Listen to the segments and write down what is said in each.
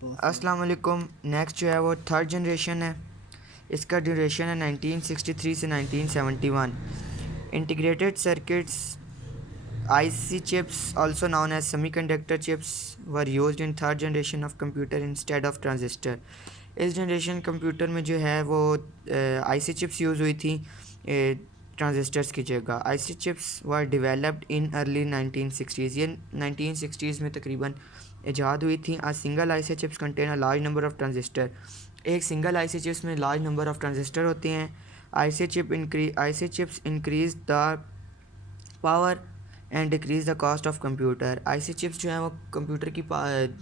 अस्सलाम वालेकुम। नेक्स्ट जो है वो थर्ड जनरेशन है। इसका ड्यूरेशन है 1963 से 1971। Integrated circuits IC chips also known as semiconductor chips were used in third generation of computer instead of transistor. इस जनरेशन कंप्यूटर में जो है वो आईसी चिप्स यूज़ हुई थी ट्रांजिस्टर्स की जगह। IC chips were developed in early 1960s। ये 1960s में तकरीबन ईजाद हुई थी। A single IC chips contain a large number of transistor. एक सिंगल आईसी चिप्स में लार्ज नंबर ऑफ ट्रांजिस्टर होते हैं। IC chips increase the power and decrease the cost of computer. IC chips जो है वो कंप्यूटर की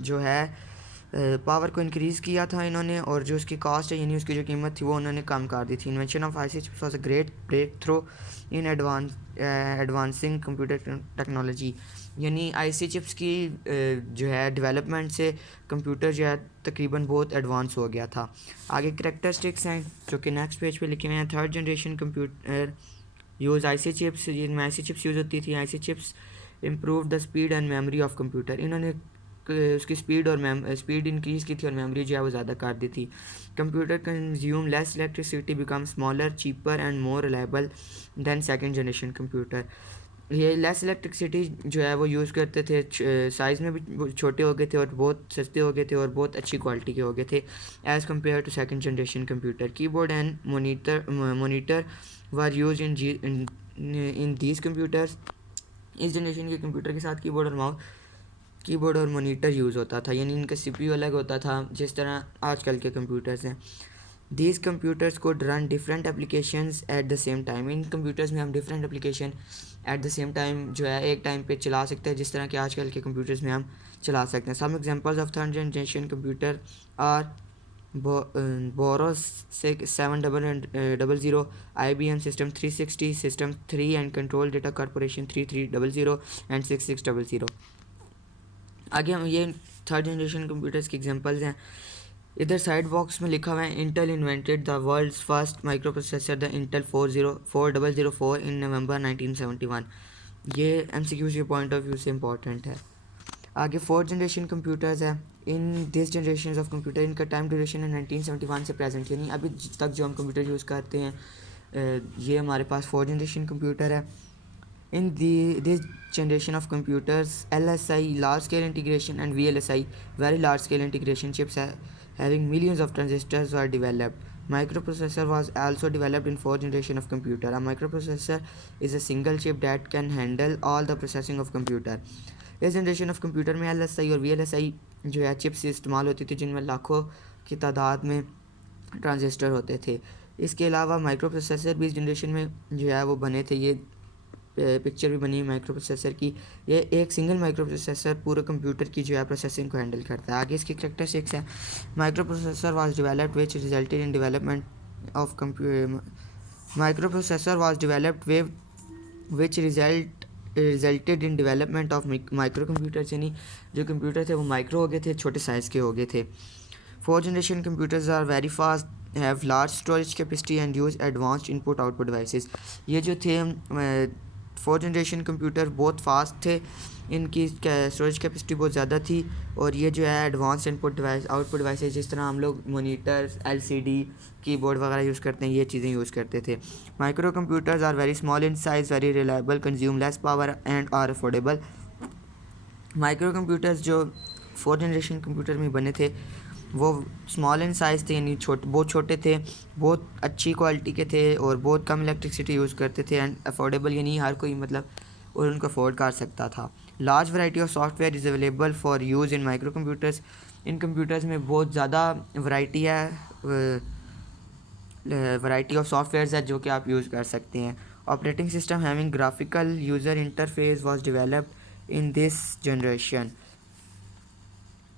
जो है पावर को इंक्रीज़ किया था इन्होंने, और जो उसकी कॉस्ट है यानी उसकी जो कीमत थी वो उन्होंने कम कर दी थी। Invention of IC chips was a great breakthrough in advancing computer technology. यानी आईसी चिप्स की जो है डेवलपमेंट से कंप्यूटर जो है तकरीबन बहुत एडवांस हो गया था। आगे करैक्टरिस्टिक्स हैं जो कि नेक्स्ट पेज पे लिखे हुए हैं। Third generation computer use IC chips. जिनमें आईसी चिप्स यूज़ होती थी। IC chips improve the speed and memory of computer. इन्होंने उसकी स्पीड इंक्रीज़ की थी और मेमोरी जो है वो ज़्यादा कर दी थी। Computer consume less electricity, become smaller, cheaper and more reliable than second generation computer. ये लेस इलेक्ट्रिसिटी जो है वो यूज़ करते थे, साइज़ में भी छोटे हो गए थे और बहुत सस्ते हो गए थे और बहुत अच्छी क्वालिटी के हो गए थे as compare to second generation computer. Keyboard and monitor were use in these computers. इस जनरेशन के कंप्यूटर के साथ कीबोर्ड और मोनीटर यूज़ होता था, यानी इनका सीपीयू अलग होता था जिस तरह आजकल के कंप्यूटर्स हैं। These computers code run different applications at the same time. In computers में हम different application at the same time जो है एक टाइम पे चला सकते हैं, जिस तरह के आजकल के कंप्यूटर्स में हम चला सकते हैं। Some examples of third generation computer are Burroughs 700, IBM system 360, system 3 and control data corporation 3300 and 6600। आगे हम ये थर्ड जनरेशन कंप्यूटर्स के एग्जांपल्स हैं। इधर साइड बॉक्स में लिखा हुआ है Intel invented the world's first microprocessor the Intel 4004 in November 1971। ये MCQs के पॉइंट ऑफ व्यू से इंपॉर्टेंट है। आगे फोर्थ जनरेशन कंप्यूटर्स है। In this generation of computer इनका टाइम ड्यूरेशन है 1971 से प्रेजेंट, यानी अभी तक जो हम कंप्यूटर यूज़ करते हैं ये हमारे पास फोर्थ जनरेशन कंप्यूटर है। In this generation of computers, LSI large scale integration and VLSI very large scale integration chips having millions of transistors were developed. Microprocessor was also developed in fourth generation of computer. A microprocessor is a single chip that can handle all the processing of computer. इस generation of computer में LSI और VLSI जो है chips इस्तेमाल होती थी, जिनमें लाखों की तादाद में ट्रांजिस्टर होते थे। इसके अलावा माइक्रो प्रोसेसर भी इस जनरेशन में जो है वो बने थे। ये पिक्चर भी बनी माइक्रो प्रोसेसर की। ये एक सिंगल माइक्रो प्रोसेसर पूरे कंप्यूटर की जो है प्रोसेसिंग को हैंडल करता है। आगे इसकी करैक्टरिस्टिक्स है। Micro processor was developed which resulted in development of micro processor was developed which resulted in development of micro computers, यानी जो कंप्यूटर थे वो माइक्रो हो गए थे, छोटे साइज़ के हो गए थे। Fourth generation computers are very fast, have large storage capacity and use advanced input output devices. ये जो थे फोर्थ जनरेशन कंप्यूटर बहुत फास्ट थे, इनकी स्टोरेज कैपेसिटी बहुत ज़्यादा थी, और ये जो है एडवांस इनपुट आउटपुट डिवाइसेस जिस तरह हम लोग मोनीटर्स, LCD, कीबोर्ड वगैरह यूज़ करते हैं, ये चीज़ें यूज़ करते थे। Microcomputers are very small in size, very reliable, consume less power and are affordable. Microcomputers जो फोर्थ जनरेशन कंप्यूटर में बने थे वो स्मॉल इन साइज़ थे, यानी बहुत छोटे थे, बहुत अच्छी क्वालिटी के थे और बहुत कम इलेक्ट्रिसिटी यूज़ करते थे, एंड अफोर्डेबल यानी हर कोई मतलब और उनको अफोर्ड कर सकता था। Large variety of software is available for use in micro computers. In computers में बहुत ज़्यादा वैरायटी है, वैरायटी ऑफ सॉफ्टवेयर्स है जो कि आप यूज़ कर सकते हैं। Operating system having graphical user interface was developed in this generation.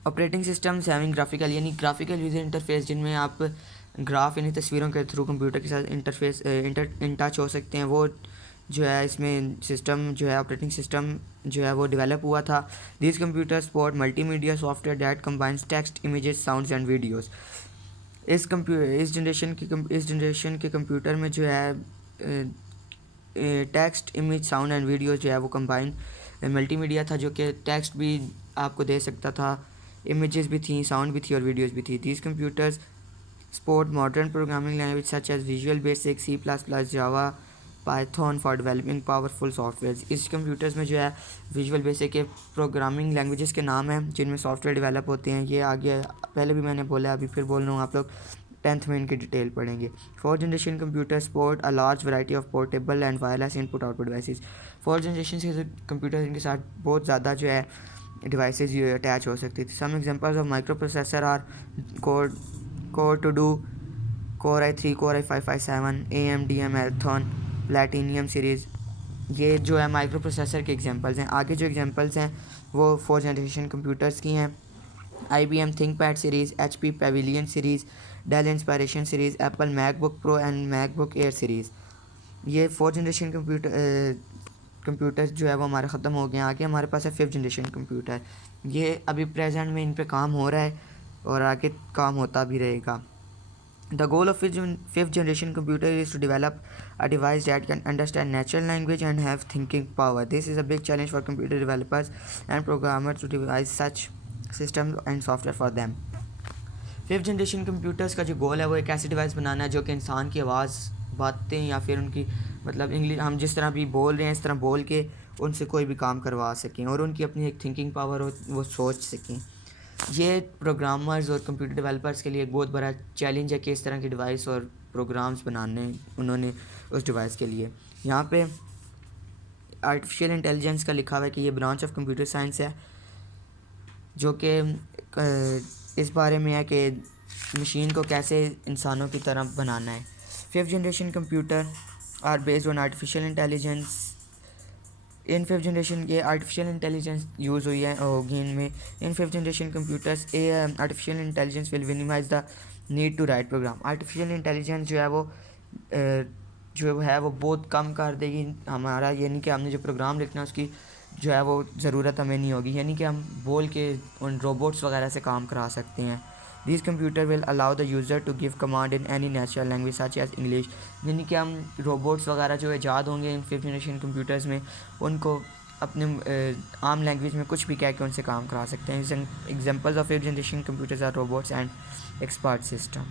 Operating systems having graphical यानी ग्राफिकल यूज़र इंटरफेस, जिनमें आप ग्राफ यानी तस्वीरों के थ्रू कंप्यूटर के साथ इंटरफेस इन टच हो सकते हैं, वो जो है इसमें सिस्टम जो है ऑपरेटिंग सिस्टम जो है वो डेवलप हुआ था। This computer support multimedia software that combines text, images, sounds and videos. इस जनरेशन के कंप्यूटर में जो है text, image, sound and video जो है वो कंबाइन मल्टीमीडिया था, जो कि टेक्स्ट भी आपको दे सकता था, इमेजेस भी थी, साउंड भी थी और वीडियोज़ भी थी। These computers support modern programming language such as Visual Basic, C++, Java, Python for developing powerful softwares। इस कंप्यूटर्स में जो है विजुअल बेसिक के प्रोग्रामिंग लैंग्वेजेस के नाम हैं जिनमें सॉफ्टवेयर डेवलप होते हैं। ये आगे पहले भी मैंने बोला, अभी फिर बोल रहा हूँ, आप लोग 10th में इनकी डिटेल पढ़ेंगे। 4th generation computer support a large variety of portable and wireless input output devices. 4th generation के कंप्यूटर इनके साथ बहुत ज़्यादा जो है डिवाइसेज अटैच हो सकती थी। Some examples of microprocessor are Core to do, Core i3, Core i557, AMD Marathon, Platinum series. ये जो है माइक्रो प्रोसेसर के एग्जांपल्स हैं। आगे जो एग्जांपल्स हैं वो 4th जनरेशन कंप्यूटर्स की हैं। IBM ThinkPad series, HP Pavilion series, Dell inspiration series, Apple MacBook Pro and MacBook Air series. ये 4th जनरेशन कंप्यूटर जो है वो हमारे ख़त्म हो गए हैं। आगे हमारे पास है 5th जनरेशन कंप्यूटर। ये अभी प्रेजेंट में इन पे काम हो रहा है और आगे काम होता भी रहेगा। The goal of fifth generation computer is to develop a device that can understand natural language and have thinking power. This is a big challenge for computer developers and programmers to devise such systems and software for them. Fifth generation computers का जो गोल है वो एक ऐसी device बनाना है जो कि इंसान की आवाज़, बातें या फिर उनकी मतलब इंग्लिश हम जिस तरह भी बोल रहे हैं इस तरह बोल के उनसे कोई भी काम करवा सकें और उनकी अपनी एक थिंकिंग पावर हो, वो सोच सकें। ये प्रोग्रामर्स और कंप्यूटर डेवलपर्स के लिए एक बहुत बड़ा चैलेंज है कि इस तरह की डिवाइस और प्रोग्राम्स बनाने उन्होंने उस डिवाइस के लिए। यहाँ पे आर्टिफिशियल इंटेलिजेंस का लिखा हुआ है कि ये ब्रांच ऑफ कंप्यूटर साइंस है जो कि इस बारे में है कि मशीन को कैसे इंसानों की तरह बनाना है। Fifth generation computer are based on artificial intelligence. इन फिफ्थ जनरेशन के आर्टिफिशियल इंटेलिजेंस यूज़ हुई है होगी इनमें। In fifth generation computers artificial intelligence will minimize the need to write program. Artificial intelligence जो है वो बहुत कम कर देगी हमारा, यानी कि हमने जो प्रोग्राम लिखना है उसकी जो है वो ज़रूरत हमें नहीं होगी, यानी कि हम बोल के उन रोबोट्स वगैरह से काम करा सकते हैं। This computer will allow the user to give command in any natural language such as English. यानी कि हम रोबोट्स वगैरह जो ईजाद होंगे इन फिफ्थ जनरेशन कंप्यूटर्स में उनको अपने आम लैंग्वेज में कुछ भी कह के उनसे काम करा सकते हैं। Examples of fifth generation computers are robots and expert system.